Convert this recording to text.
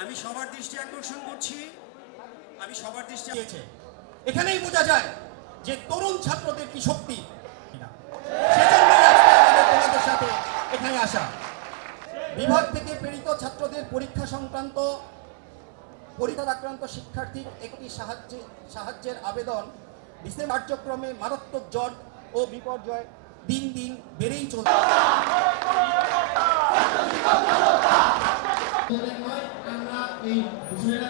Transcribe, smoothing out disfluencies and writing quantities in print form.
আমি সবার দৃষ্টি আকর্ষণ করছি, আমি সবার দৃষ্টি দিয়েছে এখানেই বোঝা যায় যে তরুণ ছাত্রদের কি শক্তি। সেজন্যই আজকে আমাদের তোমাদের সাথে এখানে আসা। বিভাগ থেকে প্রেরিত ছাত্রদের পরীক্ষা সংক্রান্ত আক্রান্ত শিক্ষার্থীর একটি সাহায্যের আবেদন ডিসেম্বর কার্যক্রমে মারাত্মক জট ও বিপর্যয় দিন দিন বেড়েই চলছে। আমরা এই বিষয়টা